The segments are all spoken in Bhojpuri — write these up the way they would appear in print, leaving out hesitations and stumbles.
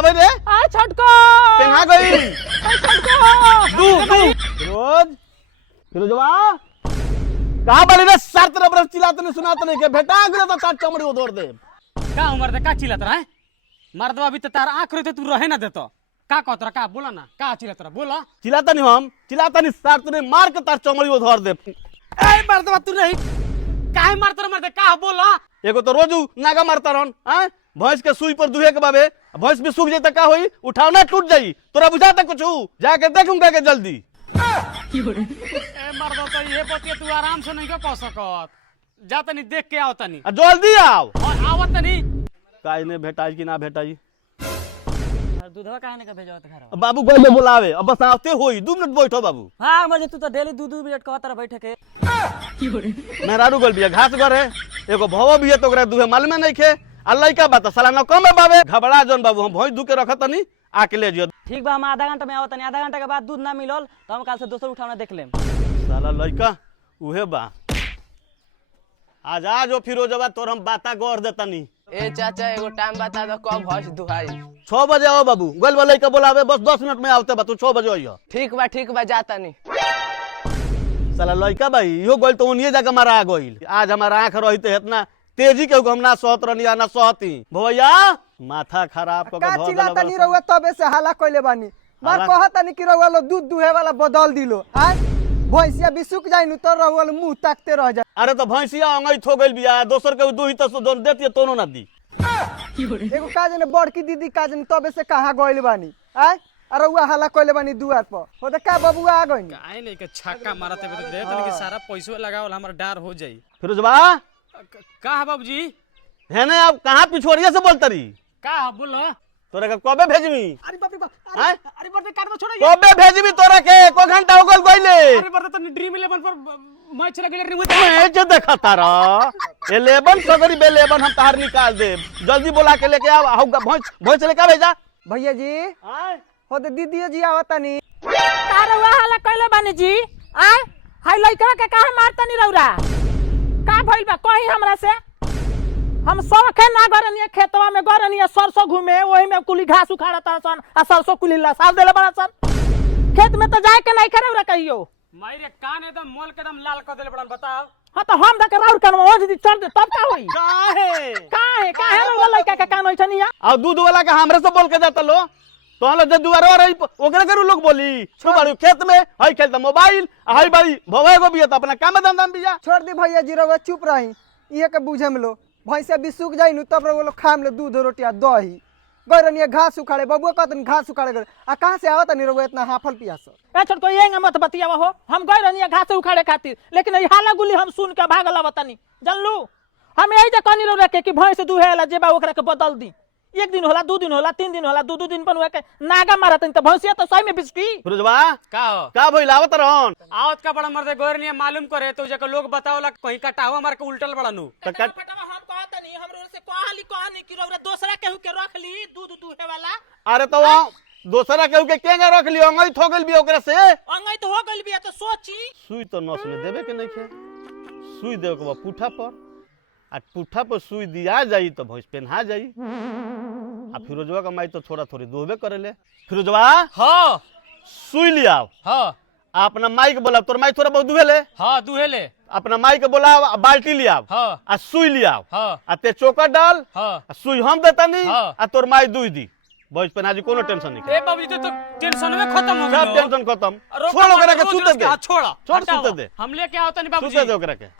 का भाई रे आ छटको पेन्हा गई छटको रोज फिरोजवा कहां बड़ी रे सर तरफ रस चिल्लाते नहीं सुनाते नहीं के बेटा अगले तो काट चमड़ी को तोड़ दे का उमर दे का चिल्लात रहा है मर्दवा भी तो तार आंख रहे तू रहे ना देतो का कहत रहा का बोला ना का चिल्लात रहा बोला चिल्लाता नहीं हम चिल्लाता नहीं सर तूने मार के तार चमड़ी को तोड़ दे ए मर्दवा तू नहीं काहे मारत रहा मर्दे का बोला एगो तो रोजू नागा मारता रहन हैं भैंस के सुई पर दुहे के बाबे भैंस भी सूख जाए तो का होई उठावना टूट जाई तोरा बुझाता कुछ जाके देखूंगा के जल्दी ए मर्दवा तो ये बतिया तू आराम से नहीं कह सकत जा तनी देख के आओ तनी जल्दी आओ और आवत तनी काई ने भेटाई कि ना भेटाई दूधवा काहे ने का भेजत घर बाबू गोल में बुलावे अब बस आते होई 2 मिनट बैठो बाबू हां मजे तू तो डेली 2 मिनट कहत रह बैठे के मेहरारू गोल बिया घास घर है एगो भव भी है तो ओकरा दुहे मालूम नहीं खे अल्लाह का बात साला न कम बाबे घबरा जन बाबू हम भैंस दुके रखत नहीं आके ले जियो ठीक बा हम आधा घंटा में आवत नहीं आधा घंटा के बाद दूध ना मिलल तो हम कल से दोसर उठावना देख लेम साला लइका उहे बा आज आज फिरोजवा तोर हम बाता गौर देतनी ए चाचा एगो टाइम बता दो कब भैंस दुहाई 6 बजे आओ बाबू गोल वाले का बोलावे बस 10 मिनट में आवते बा तू 6 बजे आइयो ठीक बा जाता नहीं साला लइका भाई इहो गोल तो उनिए जाके मारा आ गइल आज हमारा आंख रहिते इतना तेजी के हम ना सहत रहनी ना सहती भैया माथा खराब क का चिल्लाता नहीं रहुआ तबे से हाला कइले बानी मार कहता नहीं कि रहुआ लो दूध दुहे वाला बदल दिलो आ भैंसिया भी सुख जाई नु तो रहुआ लो मुंह ताकते रह जा अरे तो भैंसिया अंगई थो गइल बिया दोसर के दूही तो दोन देती तोनो ना दी एगो काज ने बड़की दीदी काज ने तबे से कहां गइल बानी आ अरे रहुआ हाला कइले बानी दुआर पर हो त का बबुआ आ गइल काहे नहीं के छक्का मारते बे तो दे तनी के सारा पैसो लगावल हमर डार हो जाई फिरोजवा का है बाबूजी है ना आप कहां पिछोड़िया से बोलतरी का है बोलो तोरा के कबे भेजमी अरे बाप रे बाप हैं अरे बर्दे काट दो छोड़ कबे भेजमी तोरा के को घंटा हो गइल गइले अरे बर्दे तो ड्रीम 11 पर मैच लगे रे मैं जो देखा तारा 11 सगरी बे 11 हम तार निकाल दे जल्दी बोला के लेके आ भैंस भैंस लेके भेजा भैया जी हो त दीदी जी आवता नहीं का रहुआ हाला कइले बानी जी आ हाय लइका के काहे मारता नहीं रौरा का भइल बा कहीं हमरा से हम सौखे ना गरनिया खेतवा में गरनिया सरसों घूमे वही में कुली घास उखाड़ता सन आ सरसों कुली लसाव देले बड़ा सन खेत में तो जाए के नहीं करे रौरा कहियो मारे कान एकदम मोल के एकदम लाल कर देले बड़न बताओ हां तो हम दके राउर कन ओज दी चढ़ दे तब का होई काहे रौरा लइका के कान होइछनिया आ दूध वाला का हमरे से बोल के जाता लो तो हम जे दुआरो रही ओकरे करू लोग बोली तू बाड़ू खेत में हई खेलता मोबाइल हई बाड़ी भवे को भी त अपना काम में धंधा में बिया छोड़ दी भैया जी रहुआ चुप रही इहे के बुझे में लो भैंसिया भी सुख जाई नु तब रहुआ लो खाम ले दूध रोटी आ दही गरनिया घास उखाड़े बबुआ कहतन घास उखाड़े गए आ कहां से आवत नहीं रहुआ इतना हाफल पियास ए छोटको येंगा मत बतियावा हो हम गए रहनिया घास उखाड़े खातिर लेकिन ई हाला गुली हम सुन के भागल आवतनी जानलू हम यही जे कनी रह के कि भैंस दुहेला जेबा ओकरा के बदल दी 1 दिन होला 2 दिन होला 3 दिन होला 2 दिन पर के नागा मारतन त भैंसिया तो सही में बिस्की फिरोजवा का हो का भइल आवत रहन आवत का बड़ा मर्दे गोरनिया मालूम करे तो जके लोग बतावला कहीं कटावा मार के उल्टल बड़ानु त हम कहतनी हमरो से कहली कि रौरा दूसरा केहू के रख ली दूध दुहे वाला अरे तो दोसरा केहू के केंगा रख लियो अंगई थो गइल बिया ओकरा से अंगई तो हो गइल बिया तो सोची सुई तो नस में देबे के नहीं खे सुई देव के पुठा पर आ पुठा पर सुई दिया जाई तो भैंस पेन्हा जाई आ फिरोजवा का माई तो थोड़ा थोड़ी दोहबे करेले फिरोजवा हां सुई लियाओ हां अपना माई के बोला तोर माई थोड़ा बहुत दुहेले हां दुहेले अपना माई के बोला बाल्टी लियाओ हां आ सुई लियाओ हां आ ते चोकर डाल हां आ सुई हम देता नहीं हाँ। आ तोर माई दुई दी भैंस पेन्हा जी कोनो टेंशन नहीं ए बाबूजी तो टेंशन में खत्म हो सब गयो टेंशन खत्म छोड़ ओकरा के सुते दे छोड़ा छोड़ सुते दे हम लेके आवत नहीं बाबूजी सुते दे ओकरा के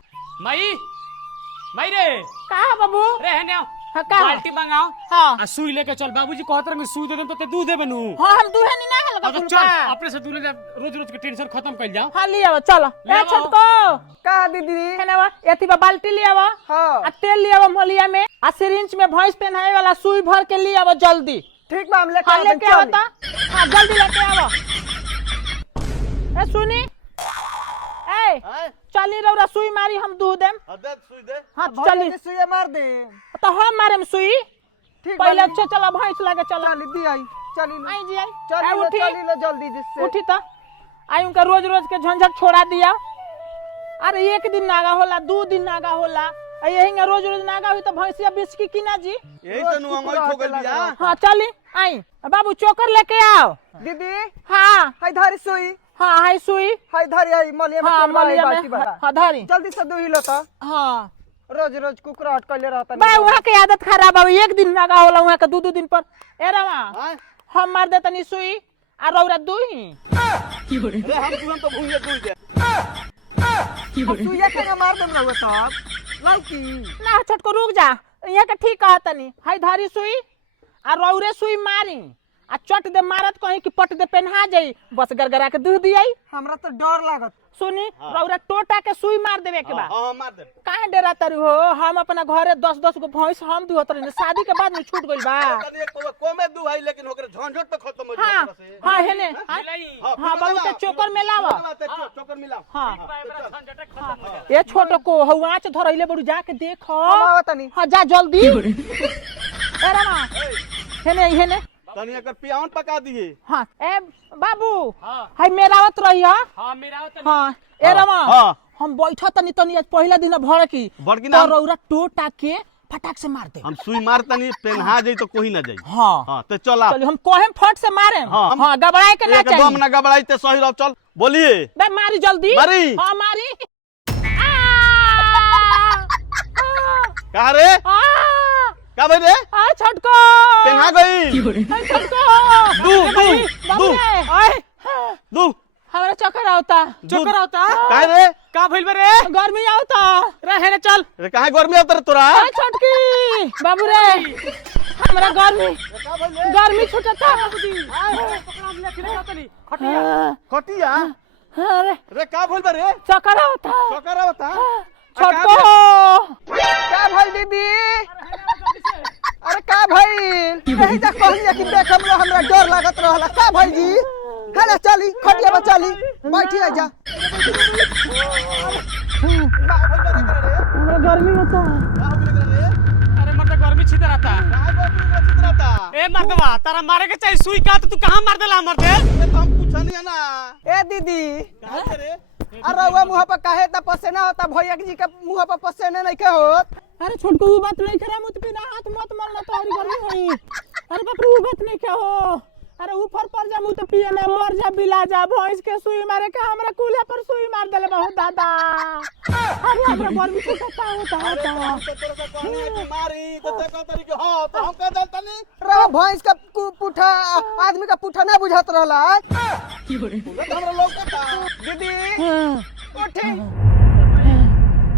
माई रे का बाबू रे हने हां का बाल्टी मंगाओ हां आ सुई लेके चल बाबूजी कहत रहे सुई दे तो ते दूध दे बनू हां हम दुहे नहीं ना लगा अब चल अपने से दूर रोज रोज के टेंशन खत्म कर जाओ हां लिया चलो ले ए आओ। छोटको का दीदी है ना एथी बा बाल्टी लियावा हां आ तेल लियावा मोलिया में आ सिरिंज में भैंस पहनाए वाला सुई भर के लियावा जल्दी ठीक बा हम लेके हां लेके आवत आवता हां जल्दी लेके आवा ए सुनी ए चली रौरा सुई मारी हम दूध देम दे सुई दे हां चली चली सुई मार दे तो हम मारेम सुई ठीक पहले अच्छा चला भैंस लागे चला चली दी आई चली आई जी आई चली उठी चली लो जल्दी जिससे उठी तो आई उनका रोज रोज के झंझट छोड़ा दिया अरे 1 दिन नागा होला 2 दिन नागा होला यही रोज रोज नागा हुई तो भैंसिया बिस्की की ना जी यही से नु अंगई थो गइल बिया हाँ चली आई बाबू चोकर लेके आओ। दीदी हाँ हाय धारी सुई, हाँ हाय सुई। हाय धारी आई मलिया में हाँ तेल वाली मलिया बाल्टी में बड़ा। हाँ धारी। जल्दी से दुही लो तो। हाँ रोज रोज कुकरा अटकले रहता बा वहाँ के आदत खराब है, एक दिन लगा होला वहाँ के दो दिन पर। ए रवा हाँ? हम मार देता नी सुई आ रौरा दुही। अरे हम तुरंत तो भूंगे दूध दे। सुइया के मार देम रहुआ तब लौकी। ना छोटको रुक जा, यहाँ के ठीक कहता नी। हाय धारी सुई आ रौरे सुई मारी आ चट दे मारत कहीं कि पट दे पेन्हा जाई, बस गरगरा के दूध दियाई। हमरा तो डर लागत। सुनी रौरा टोटा के सुई मार देवे के बा। हाँ मार दे। काहे डरा तारू हो? हम अपना घरे 10-10 गो भैंस हम दुहत रही, शादी के बाद में छूट गइल बा। तनी एक कोमे दुहाई लेकिन ओकरे झंझट पे खत्म हो हाँ जाए। हाँ हेने हाँ बाबू ते चोकर में लावा। चोकर मिलाओ। हाँ ये छोटो को हवा आँच धरैले बड़ू जाके देख। हम आवत नहीं। हाँ जा जल्दी। ए रमा हेने हेने तनी एकर पियावन पका दिए। हाँ ए बाबू हाय मेरावत रही है। हाँ मेरा होता हाँ ए रमा हाँ। हम बैठा तनी तनी आज पहला दिन भर की बड़की ना तो रौरा टोटा के फटाक से मार दे। हम सुई मार तनी पेन्हा जाई तो कोई ना जाई। हाँ हाँ तो चला चलिए हम कोहेम फट से मारे। हाँ। हाँ घबराए के ना एकदम चाहिए। ना घबराई ते सही रह। चल बोलिए। बे मारी जल्दी। मारी। हाँ मारी। कहा रे का भाई रे छोटको पेन्हा गई। छोटको दू दू हमारा चक्कर आवता। चोकर होता काहे रे का भइल बे रे? गर्मी आवता। रहे ना चल। रे काहे गर्मी आवत रे तोरा? छोटकी बाबू रे हमारा गर्मी छूटता। खटिया अरे रे का भइल बा रे? चक्कर आवता। चोकर आवता। छोटको का भाई दीदी? अरे का भाई? यही तक कहलिए कि देखम लो हमरा डर लागत रहला। का भाई जी? हेला चली खटिया में चली बैठी जा। हमारा गर्मी होता। अरे मर्द गर्मी छितर रहता। ए मर्दवा तारा मारे के चाहिए सुई का, तो तू कहां मार देला मर्दे? ए दीदी अरे वो मुंह पर काहे त पसेना होता? भैया जी के मुंह पर पसेना नहीं के होत। अरे छोटको वो बात नहीं करे, मुझ पे ना हाथ मत मारना तो और गर्मी होई। अरे बाप रे वो बात नहीं क्या हो? अरे ऊपर पर जा मुंह तो पिए ना मर जा बिला जा। भैंस के सुई मारे के हमरा कुल्हे पर सुई मार देले बहुत दादा। अरे हमरा गर्मी छूटता होता। रे भैंस का पुठा आदमी का पुठा ना बुझात रहला। दीदी उठी।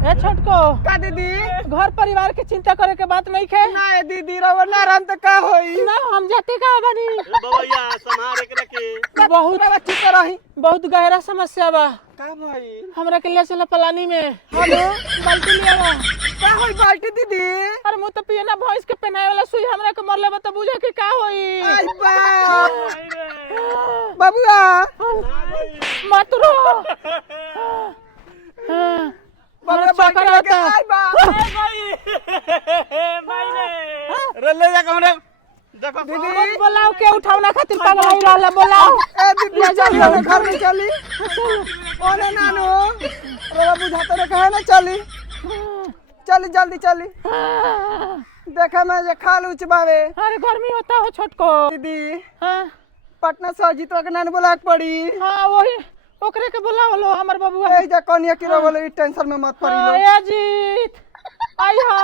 ए छोटको का दीदी? घर परिवार के चिंता करे के बात नहीं खे ना ए दीदी रवा ना रहन त का होई? ना हम जाते का बनी। बबैया संहारे के रखे। बहुत रवा ठीक रही। बहुत गहरा समस्या बा। का भाई? हमरा के ले चला पलानी में। हेलो बाल्टी लिया बा। का होई बाल्टी दीदी? अरे मुँह तो पिए ना भैंस के पहनाए वाला सुई हमरा के मरले बा तो बुझे कि का होई। आई बाबूआ मत रो। बाबूआ चक्कर बाल्टी लेके आता। आई बा। रे ले जा कमरे देखो मत बोलाओ के उठावना खातिर पागल हो रहला। बोलाओ ए दीदी चल घर में चली। ओने नानो रवा बुझाते रे कहे ना चली। चली जल्दी चली। देखा मैं जे खाल उचबावे। अरे गर्मी होता हो छोटको। दीदी हाँ पटना से जीतवा के नान बोला के पड़ी। हाँ वही ओकरे के बोलाओ लो हमर बबुआ। ए जा कनिया की रोले टेंशन में मत पड़ी लो। ए जीत आई हा।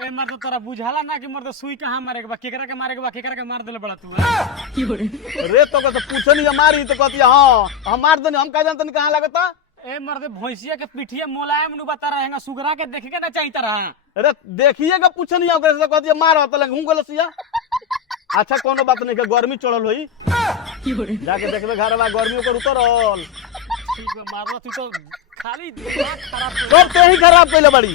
ए मर्द तोरा बुझाला ना कि मर्द सुई कहां मारे के बा, केकरा के मारे के बा, केकरा के मार देले बड़ा तू? रे तो को तो पूछनी हमारी तो कहती हां हम मार दनी। हम का जानतनी कहां लागता? ए मर्द भैंसिया के पिठिया मोलायम नु बता रहेगा, सुगरा के देखे के ना चाहिए तरह। अरे देखिएगा पूछनी ओकरे से कहती मार त लग हूं गलसिया। अच्छा कोनो बात नहीं के गर्मी चढ़ल होई जाके देखबे घरवा गर्मी ओकर उतरल। ठीक बा मारवा तू तो खाली दिमाग खराब कर। सब ते ही खराब कइले बड़ी।